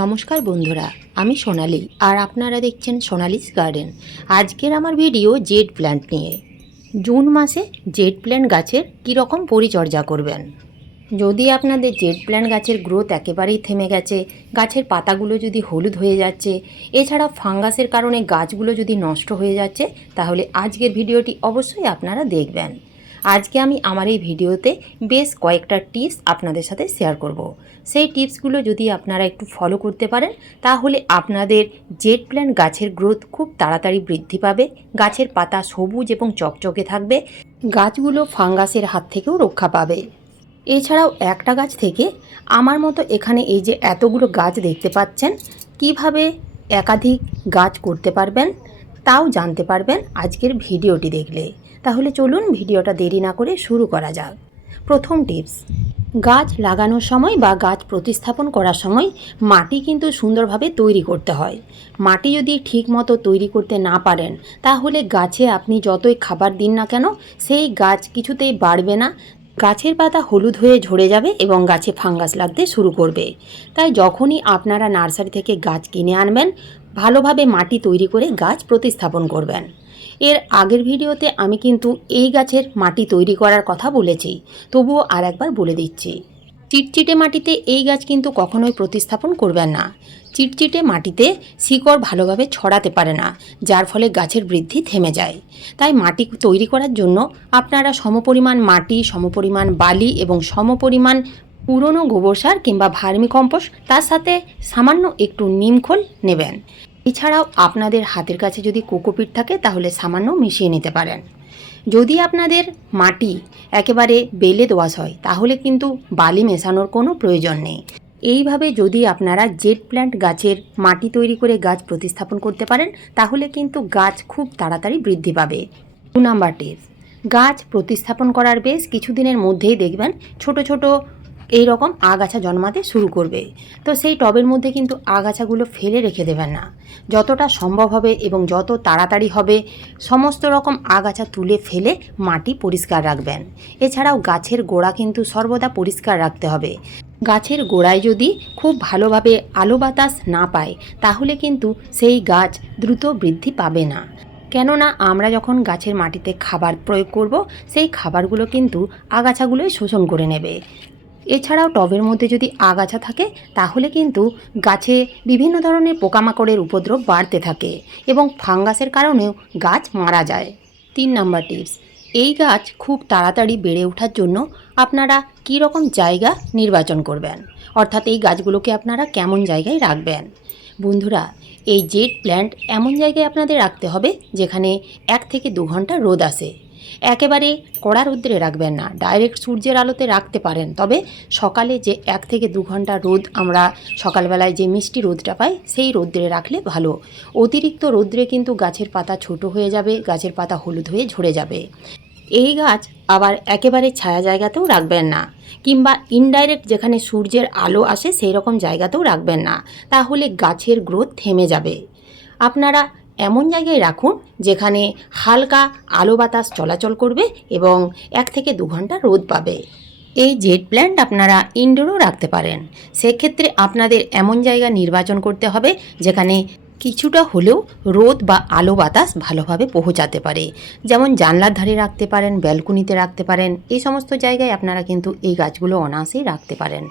নমস্কার বন্ধুরা, আমি সোনালি আর আপনারা দেখছেন সোনালিস গার্ডেন। আজকের আমার ভিডিও জেড প্ল্যান্ট নিয়ে। জুন মাসে জেড প্ল্যান্ট গাছের কীরকম পরিচর্যা করবেন? যদি আপনাদের জেড প্ল্যান্ট গাছের গ্রোথ একেবারেই থেমে গেছে, গাছের পাতাগুলো যদি হলুদ হয়ে যাচ্ছে, এছাড়া ফাঙ্গাসের কারণে গাছগুলো যদি নষ্ট হয়ে যাচ্ছে, তাহলে আজকের ভিডিওটি অবশ্যই আপনারা দেখবেন। আজকে আমি আমার এই ভিডিওতে বেশ কয়েকটা টিপস আপনাদের সাথে শেয়ার করব। সেই টিপসগুলো যদি আপনারা একটু ফলো করতে পারেন, তাহলে আপনাদের জেড প্ল্যান্ট গাছের গ্রোথ খুব তাড়াতাড়ি বৃদ্ধি পাবে, গাছের পাতা সবুজ এবং চকচকে থাকবে, গাছগুলো ফাঙ্গাসের হাত থেকেও রক্ষা পাবে এছাড়াও একটা গাছ থেকে আমার মতো এখানে এই যে এতগুলো গাছ দেখতে পাচ্ছেন, কীভাবে একাধিক গাছ করতে পারবেন, তাও জানতে পারবেন আজকের ভিডিওটি দেখলে তাহলে চলুন ভিডিওটা দেরি না করে শুরু করা যাক। প্রথম টিপস, গাছ লাগানোর সময় বা গাছ প্রতিস্থাপন করার সময় মাটি কিন্তু সুন্দরভাবে তৈরি করতে হয়। মাটি যদি ঠিক মতো তৈরি করতে না পারেন, তাহলে গাছে আপনি যতই খাবার দিন না কেন, সেই গাছ কিছুতেই বাড়বে না। গাছের পাতা হলুদ হয়ে ঝরে যাবে এবং গাছে ফাঙ্গাস লাগতে শুরু করবে। তাই যখনই আপনারা নার্সারি থেকে গাছ কিনে আনবেন, ভালোভাবে মাটি তৈরি করে গাছ প্রতিস্থাপন করবেন। এর আগের ভিডিওতে আমি কিন্তু এই গাছের মাটি তৈরি করার কথা বলেছি, তবুও আর একবার বলে দিচ্ছি। চিটচিটে মাটিতে এই গাছ কিন্তু কখনোই প্রতিস্থাপন করবেন না। চিটচিটে মাটিতে শিকড় ভালোভাবে ছড়াতে পারে না, যার ফলে গাছের বৃদ্ধি থেমে যায়। তাই মাটি তৈরি করার জন্য আপনারা সমপরিমাণ মাটি, সমপরিমাণ বালি এবং সমপরিমাণ পুরনো গোবর সার কিংবা ভার্মিকম্পোস্ট তার সাথে সামান্য একটু নিমখোল নেবেন। এছাড়াও আপনাদের হাতের কাছে যদি কোকোপিট থাকে, তাহলে সামান্য মিশিয়ে নিতে পারেন। যদি আপনাদের মাটি একেবারে বেলে দোয়াশ হয়, তাহলে কিন্তু বালি মেশানোর কোনো প্রয়োজন নেই। এইভাবে যদি আপনারা জেট প্ল্যান্ট গাছের মাটি তৈরি করে গাছ প্রতিস্থাপন করতে পারেন, তাহলে কিন্তু গাছ খুব তাড়াতাড়ি বৃদ্ধি পাবে। দু নাম্বার টিপস গাছ প্রতিস্থাপন করার বেশ কিছুদিনের মধ্যেই দেখবেন ছোট ছোট এই রকম আগাছা জন্মাতে শুরু করবে। তো সেই টবের মধ্যে কিন্তু আগাছাগুলো ফেলে রেখে দেবেন না। যতটা সম্ভব হবে এবং যত তাড়াতাড়ি হবে, সমস্ত রকম আগাছা তুলে ফেলে মাটি পরিষ্কার রাখবেন। এছাড়াও গাছের গোড়া কিন্তু সর্বদা পরিষ্কার রাখতে হবে। গাছের গোড়ায় যদি খুব ভালোভাবে আলো বাতাস না পায়, তাহলে কিন্তু সেই গাছ দ্রুত বৃদ্ধি পাবে না। কেননা আমরা যখন গাছের মাটিতে খাবার প্রয়োগ করব, সেই খাবারগুলো কিন্তু আগাছাগুলোই শোষণ করে নেবে। এছাড়াও টবের মধ্যে যদি আগাছা থাকে, তাহলে কিন্তু গাছে বিভিন্ন ধরনের পোকামাকড়ের উপদ্রব বাড়তে থাকে এবং ফাঙ্গাসের কারণেও গাছ মারা যায়। তিন নাম্বার টিপস, এই গাছ খুব তাড়াতাড়ি বেড়ে ওঠার জন্য আপনারা কী রকম জায়গা নির্বাচন করবেন? অর্থাৎ এই গাছগুলোকে আপনারা কেমন জায়গায় রাখবেন? বন্ধুরা, এই জেড প্ল্যান্ট এমন জায়গায় আপনাদের রাখতে হবে যেখানে এক থেকে দু ঘণ্টা রোদ আসে। একেবারে কড়া রোদ্রে রাখবেন না। ডাইরেক্ট সূর্যের আলোতে রাখতে পারেন। তবে সকালে যে এক থেকে দু ঘণ্টা রোদ আমরা সকালবেলায় যে মিষ্টি রোদটা পাই, সেই রোদ্রে রাখলে ভালো। অতিরিক্ত রোদ্রে কিন্তু গাছের পাতা ছোট হয়ে যাবে, গাছের পাতা হলুদ হয়ে ঝরে যাবে। এই গাছ আবার একেবারে ছায়া জায়গাতেও রাখবেন না। কিংবা ইনডাইরেক্ট যেখানে সূর্যের আলো আসে সেই রকম জায়গাতেও রাখবেন না। তাহলে গাছের গ্রোথ থেমে যাবে। আপনারা এমন জায়গায় রাখুন যেখানে হালকা আলো বাতাস চলাচল করবে এবং এক থেকে দু ঘণ্টা রোদ পাবে। এই জেড প্ল্যান্ট আপনারা ইনডোরও রাখতে পারেন। সেক্ষেত্রে আপনাদের এমন জায়গা নির্বাচন করতে হবে যেখানে কিছুটা হলেও রোদ বা আলো বাতাস ভালোভাবে পৌঁছাতে পারে। যেমন জানলার ধারে রাখতে পারেন, ব্যালকনিতে রাখতে পারেন, এই সমস্ত জায়গায় আপনারা কিন্তু এই গাছগুলো অনায়াসেই রাখতে পারেন।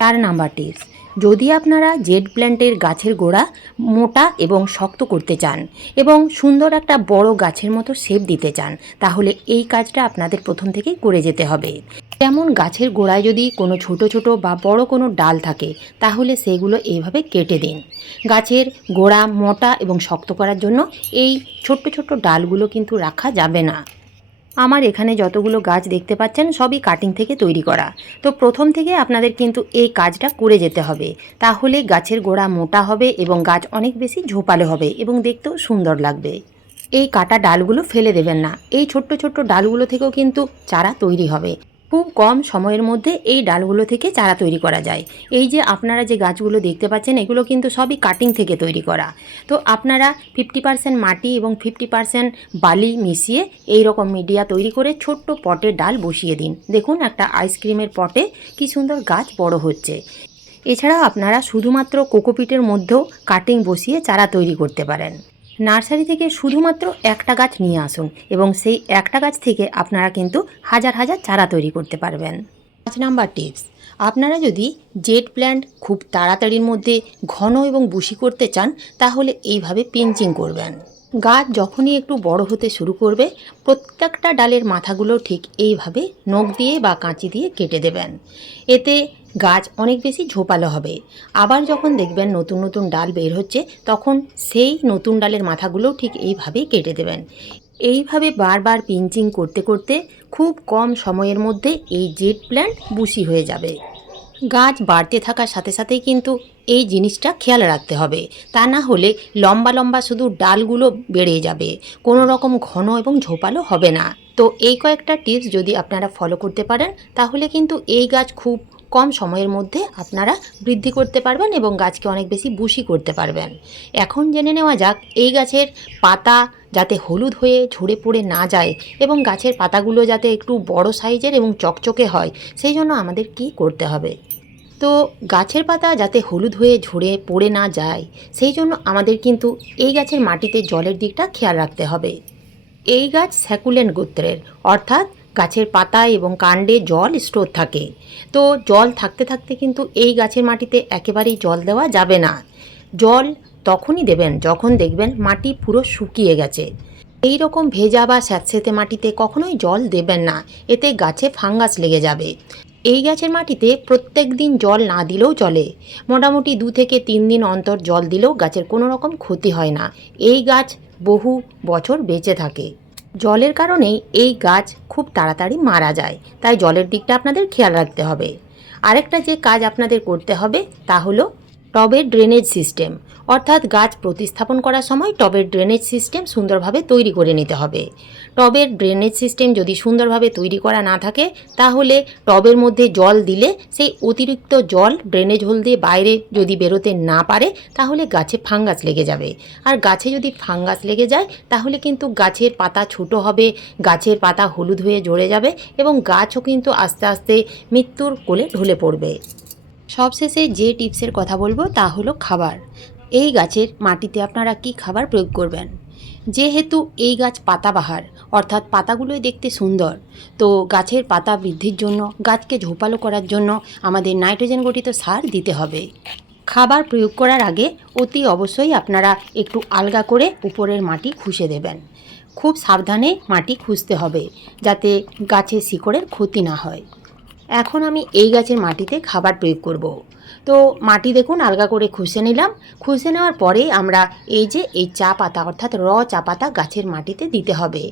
চার নাম্বার টিপস যদি আপনারা জেড প্ল্যান্টের গাছের গোড়া মোটা এবং শক্ত করতে চান এবং সুন্দর একটা বড় গাছের মতো শেপ দিতে চান, তাহলে এই কাজটা আপনাদের প্রথম থেকেই করে যেতে হবে। যেমন গাছের গোড়ায় যদি কোনো ছোট ছোট বা বড় কোনো ডাল থাকে, তাহলে সেগুলো এইভাবে কেটে দিন। গাছের গোড়া মোটা এবং শক্ত করার জন্য এই ছোট্ট ছোট্ট ডালগুলো কিন্তু রাখা যাবে না। আমার এখানে যতগুলো গাছ দেখতে পাচ্ছেন, সবই কাটিং থেকে তৈরি করা। তো প্রথম থেকে আপনাদের কিন্তু এই কাজটা করে যেতে হবে। তাহলে গাছের গোড়া মোটা হবে এবং গাছ অনেক বেশি ঝোপালো হবে এবং দেখতেও সুন্দর লাগবে। এই কাটা ডালগুলো ফেলে দেবেন না। এই ছোট্ট ছোট্ট ডালগুলো থেকেও কিন্তু চারা তৈরি হবে। খুব কম সময়ের মধ্যে এই ডালগুলো থেকে চারা তৈরি করা যায়। এই যে আপনারা যে গাছগুলো দেখতে পাচ্ছেন, এগুলো কিন্তু সবই কাটিং থেকে তৈরি করা। তো আপনারা ফিফটি পার্সেন্ট মাটি এবং ফিফটি পার্সেন্ট বালি মিশিয়ে এই রকম মিডিয়া তৈরি করে ছোট্ট পটে ডাল বসিয়ে দিন। দেখুন একটা আইসক্রিমের পটে কি সুন্দর গাছ বড় হচ্ছে। এছাড়াও আপনারা শুধুমাত্র কোকোপিটের মধ্যেও কাটিং বসিয়ে চারা তৈরি করতে পারেন। নার্সারি থেকে শুধুমাত্র একটা গাছ নিয়ে আসুন এবং সেই একটা গাছ থেকে আপনারা কিন্তু হাজার হাজার চারা তৈরি করতে পারবেন। পাঁচ নাম্বার টিপস, আপনারা যদি জেট প্ল্যান্ট খুব তাড়াতাড়ির মধ্যে ঘন এবং বুশি করতে চান, তাহলে এইভাবে পিঞ্চিং করবেন। গাছ যখনই একটু বড় হতে শুরু করবে, প্রত্যেকটা ডালের মাথাগুলো ঠিক এইভাবে নখ দিয়ে বা কাঁচি দিয়ে কেটে দেবেন। এতে গাছ অনেক বেশি ঝোপালো হবে। আবার যখন দেখবেন নতুন নতুন ডাল বের হচ্ছে, তখন সেই নতুন ডালের মাথাগুলোও ঠিক এইভাবেই কেটে দেবেন। এইভাবে বারবার পিঞ্চিং করতে করতে খুব কম সময়ের মধ্যে এই জেট প্ল্যান্ট বুশি হয়ে যাবে। গাছ বাড়তে থাকার সাথে সাথেই কিন্তু এই জিনিসটা খেয়াল রাখতে হবে। তা না হলে লম্বা লম্বা শুধু ডালগুলো বেড়ে যাবে। কোনো রকম ঘন এবং ঝোপালো হবে না। তো এই কয়েকটা টিপস যদি আপনারা ফলো করতে পারেন, তাহলে কিন্তু এই গাছ খুব কম সময়ের মধ্যে আপনারা বৃদ্ধি করতে পারবেন এবং গাছকে অনেক বেশি বুশি করতে পারবেন। এখন জেনে নেওয়া যাক, এই গাছের পাতা যাতে হলুদ হয়ে ঝরে পড়ে না যায় এবং গাছের পাতাগুলো যাতে একটু বড় সাইজের এবং চকচকে হয়, সেই জন্য আমাদের কি করতে হবে? তো গাছের পাতা যাতে হলুদ হয়ে ঝরে পড়ে না যায়, সেই জন্য আমাদের কিন্তু এই গাছের মাটিতে জলের দিকটা খেয়াল রাখতে হবে। এই গাছ স্যাকুলেন্ট গোত্রের, অর্থাৎ গাছের পাতা এবং কাণ্ডে জল স্টোর থাকে। তো জল থাকতে থাকতে কিন্তু এই গাছের মাটিতে একেবারেই জল দেওয়া যাবে না। জল তখনই দেবেন যখন দেখবেন মাটি পুরো শুকিয়ে গেছে। এই রকম ভেজা বা স্যাঁতস্যাঁতে মাটিতে কখনোই জল দেবেন না। এতে গাছে ফাঙ্গাস লেগে যাবে। এই গাছের মাটিতে প্রত্যেক দিন জল না দিলেও চলে। মোটামুটি দু থেকে তিন দিন অন্তর জল দিলেও গাছের কোনো রকম ক্ষতি হয় না। এই গাছ বহু বছর বেঁচে থাকে। জলের কারণেই এই গাছ খুব তাড়াতাড়ি মারা যায়। তাই জলের দিকটা আপনাদের খেয়াল রাখতে হবে। আরেকটা যে কাজ আপনাদের করতে হবে তা হলো টবের ড্রেনেজ সিস্টেম। অর্থাৎ গাছ প্রতিস্থাপন করার সময় টবের ড্রেনেজ সিস্টেম সুন্দরভাবে তৈরি করে নিতে হবে। টবের ড্রেনেজ সিস্টেম যদি সুন্দরভাবে তৈরি করা না থাকে, তাহলে টবের মধ্যে জল দিলে সেই অতিরিক্ত জল ড্রেনেজ হোল দিয়ে বাইরে যদি বেরোতে না পারে, তাহলে গাছে ফাঙ্গাস লেগে যাবে। আর গাছে যদি ফাঙ্গাস লেগে যায়, তাহলে কিন্তু গাছের পাতা ছোট হবে, গাছের পাতা হলুদ হয়ে ঝরে যাবে এবং গাছও কিন্তু আস্তে আস্তে মৃত্যুর কোলে ঢলে পড়বে। সবশেষে যে টিপসের কথা বলব তা হলো খাবার। এই গাছের মাটিতে আপনারা কি খাবার প্রয়োগ করবেন? যেহেতু এই গাছ পাতাবাহার, অর্থাৎ পাতাগুলোই দেখতে সুন্দর, তো গাছের পাতা বৃদ্ধির জন্য, গাছকে ঝোপালো করার জন্য আমাদের নাইট্রোজেন গঠিত সার দিতে হবে। খাবার প্রয়োগ করার আগে অতি অবশ্যই আপনারা একটু আলগা করে উপরের মাটি খুশে দেবেন। খুব সাবধানে মাটি খুঁজতে হবে, যাতে গাছের শিকড়ের ক্ষতি না হয়। এখন আমি এই গাছের মাটিতে খাবার প্রয়োগ করব। তো মাটি দেখুন, আলগা করে খুঁজে নিলাম খুঁজে নেওয়ার পরে আমরা এই যে এই চা পাতা, অর্থাৎ র চা পাতা গাছের মাটিতে দিতে হবে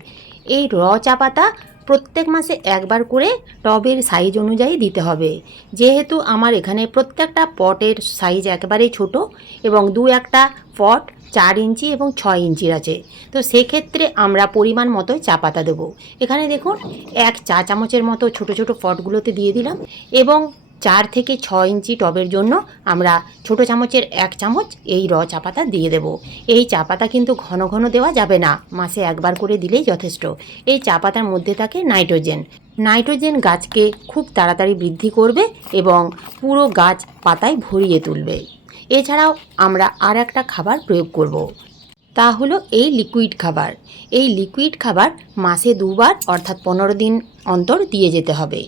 এই র চা পাতা প্রত্যেক মাসে একবার করে টবের সাইজ অনুযায়ী দিতে হবে। যেহেতু আমার এখানে প্রত্যেকটা পটের সাইজ একেবারেই ছোট এবং দু একটা পট চার ইঞ্চি এবং ছয় ইঞ্চির আছে। তো সেক্ষেত্রে আমরা পরিমাণ মতো চা পাতা দেবো। এখানে দেখুন, এক চা চামচের মতো ছোট ছোট পটগুলোতে দিয়ে দিলাম এবং চার থেকে ছ ইঞ্চি টবের জন্য আমরা ছোট চামচের এক চামচ এই র চা পাতা দিয়ে দেব। এই চা পাতা কিন্তু ঘন ঘন দেওয়া যাবে না, মাসে একবার করে দিলেই যথেষ্ট। এই চা পাতার মধ্যে থাকে নাইট্রোজেন। নাইট্রোজেন গাছকে খুব তাড়াতাড়ি বৃদ্ধি করবে এবং পুরো গাছ পাতায় ভরিয়ে তুলবে। এছাড়াও আমরা আর একটা খাবার প্রয়োগ করব। তা হলো এই লিকুইড খাবার। এই লিকুইড খাবার মাসে দুবার অর্থাৎ পনেরো দিন অন্তর দিয়ে যেতে হবে।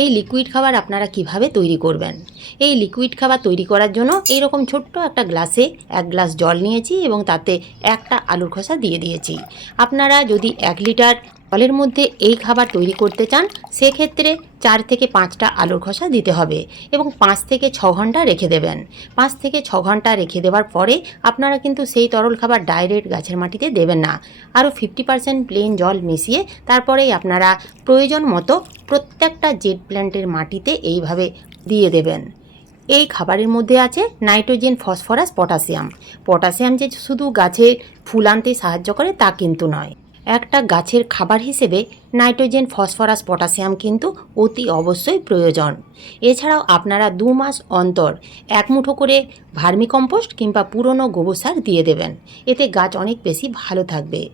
এই লিকুইড খাবার আপনারা কীভাবে তৈরি করবেন? এই লিকুইড খাবার তৈরি করার জন্য এইরকম ছোট্ট একটা গ্লাসে এক গ্লাস জল নিয়েছি এবং তাতে একটা আলুর খোসা দিয়ে দিয়েছি। আপনারা যদি এক লিটার জলের মধ্যে এই খাবার তৈরি করতে চান, সেক্ষেত্রে চার থেকে পাঁচটা আলুর খোসা দিতে হবে এবং পাঁচ থেকে ছ ঘণ্টা রেখে দেবেন। পাঁচ থেকে ছ ঘণ্টা রেখে দেওয়ার পরে আপনারা কিন্তু সেই তরল খাবার ডাইরেক্ট গাছের মাটিতে দেবেন না। আরও ফিফটি পার্সেন্ট প্লেন জল মিশিয়ে তারপরেই আপনারা প্রয়োজন মতো প্রত্যেকটা জেট প্ল্যান্টের মাটিতে এইভাবে দিয়ে দেবেন। এই খাবারের মধ্যে আছে নাইট্রোজেন, ফসফরাস, পটাশিয়াম। পটাশিয়াম যে শুধু গাছে ফুল আনতে সাহায্য করে তা কিন্তু নয়। একটা গাছের খাবার হিসেবে নাইট্রোজেন, ফসফরাস, পটাশিয়াম কিন্তু অতি অবশ্যই প্রয়োজন। এছাড়াও আপনারা দু মাস অন্তর এক মুঠো করে ভার্মিকম্পোস্ট কিংবা পুরনো গোবর সার দিয়ে দেবেন। এতে গাছ অনেক বেশি ভালো থাকবে।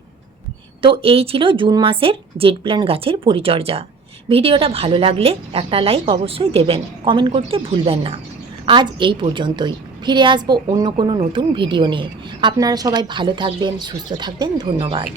তো এই ছিল জুন মাসের জেড প্ল্যান্ট গাছের পরিচর্যা। ভিডিওটা ভালো লাগলে একটা লাইক অবশ্যই দেবেন, কমেন্ট করতে ভুলবেন না। আজ এই পর্যন্তই। ফিরে আসব অন্য কোনো নতুন ভিডিও নিয়ে। আপনারা সবাই ভালো থাকবেন, সুস্থ থাকবেন, ধন্যবাদ।